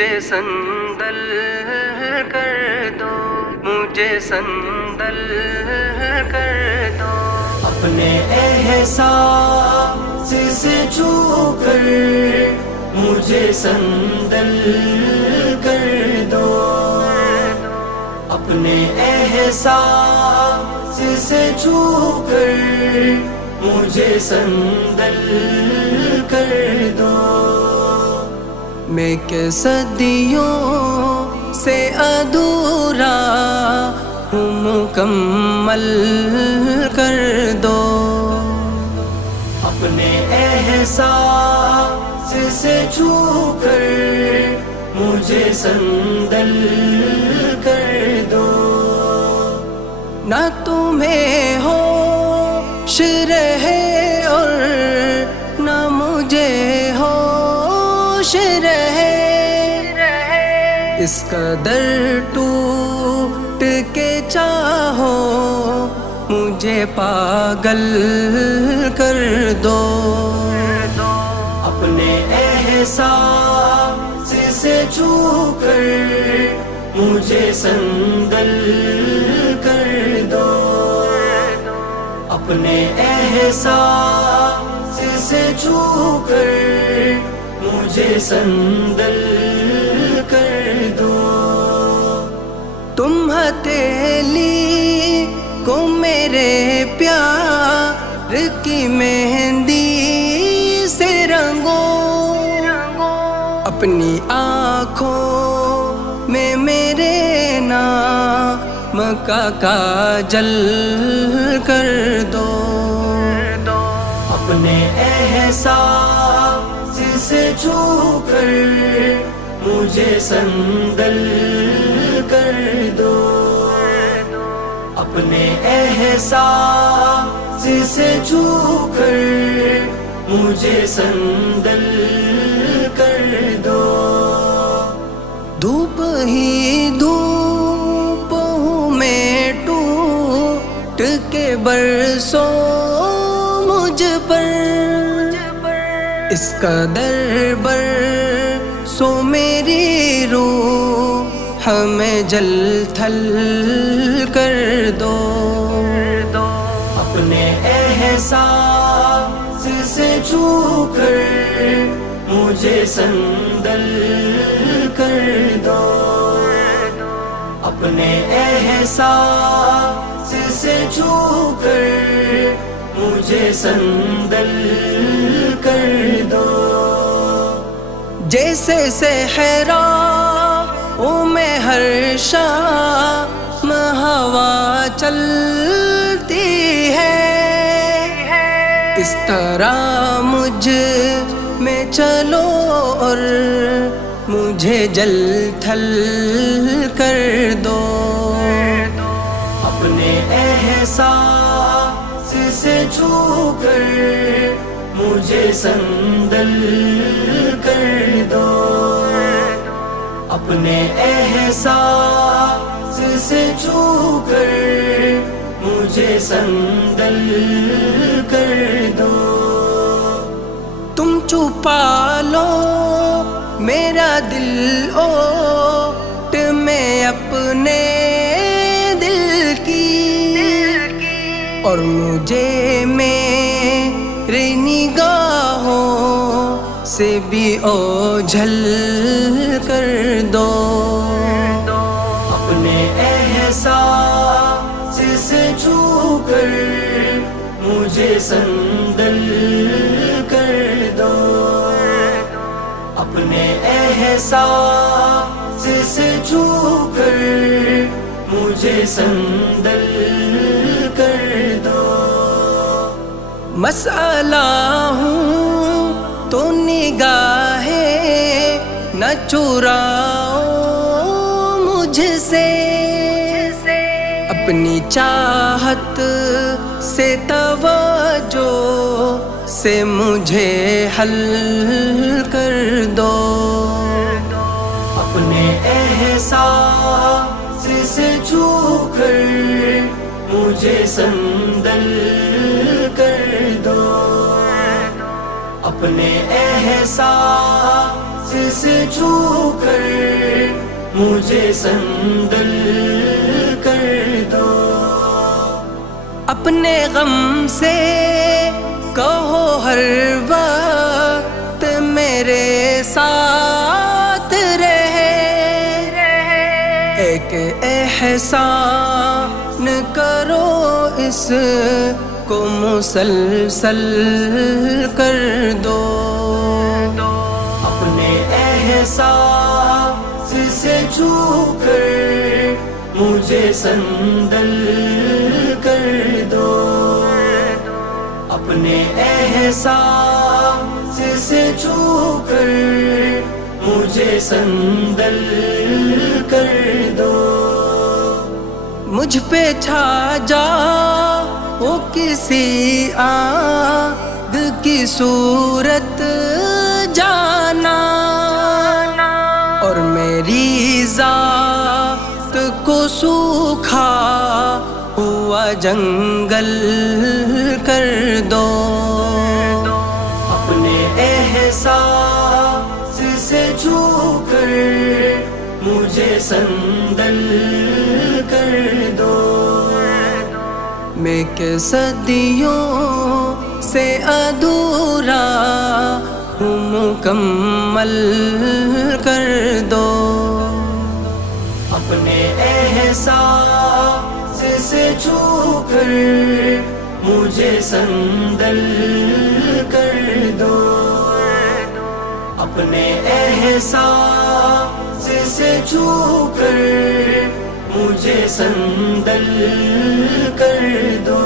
مجھے سندل کر دو، مجھے سندل کر دو، اپنے احساس سے چھو کر مجھے سندل کر دو، اپنے احساس سے چھو کر مجھے سندل کر دو۔ میں کہ صدیوں سے ادھورا ہوں، مکمل کر دو، اپنے احساس سے چھو کر مجھے سندل کر دو۔ نہ تمہیں ہوش رہے اور نہ مجھے ہوش رہے، اس قدر ٹوٹ کے چاہو مجھے پاگل کر دو، اپنے احساس سے چھو کر مجھے سندل کر دو، اپنے احساس سے چھو کر مجھے سندل کر دو۔ تم ہتھیلی کو میرے پیار کی مہندی سے رنگو، اپنی آنکھوں میں میرے نام کا کاجل کر دو، اپنے احساس سے چھو کر مجھے سندل کر دو، اپنے احساس سے چھو کر مجھے سندل کر دو۔ دھوپ ہی دھوپ ہوں میں، ٹوٹ کے برسوں مجھ پر، اس قدر برسوں میری روح ہمیں جل تھل کر دو، اپنے احساس سے چھو کر مجھے سندل کر دو، اپنے احساس سے چھو کر مجھے سندل کر دو۔ جیسے صحرا میں ہر شام ہوا چلتی ہے، اس طرح مجھ میں چلو اور مجھے جل تھل کر دو، اپنے احساس سے چھو کر مجھے سندل کر دو، اپنے احساس سے چھو کر مجھے سندل کر دو۔ تم چھپا لو میرا دل اوٹ میں اپنے دل کی، اور مجھے میری نگاہوں سے بھی اوجھل کر دو، اپنے احساس سے چھو کر مجھے سندل کر دو، اپنے احساس سے چھو کر مجھے سندل کر دو۔ مسئلہ ہوں تو نگاہیں نہ چراؤ مجھ سے، اپنی چاہت سے توجہ سے مجھے حل کر دو، اپنے احساس سے چھو کر مجھے سندل کر دو، اپنے احساس سے چھو کر مجھے سندل کر دو. اپنے غم سے کہو ہر وقت میرے ساتھ رہے. ایک احسان کرو اس کو مسلسل کر دو. اپنے احساس سے چھو کر مجھے سندل کر دو. اپنے احساس سے چھو کر مجھے سندل کر دو. مجھ پہ چھا جا وہ کسی آگ کی صورت جانا اور میری ذات کو سوکھا ہوا جنگل کر دو. اپنے احساس سے چھو کر مجھے سندل کر دو. میں کہ صدیوں سے ادھورا ہوں مکمل کر دو. اپنے احساس سے چھو کر مجھے سندل کر دو. اپنے احساس سے چھو کر مجھے سندل کر دو.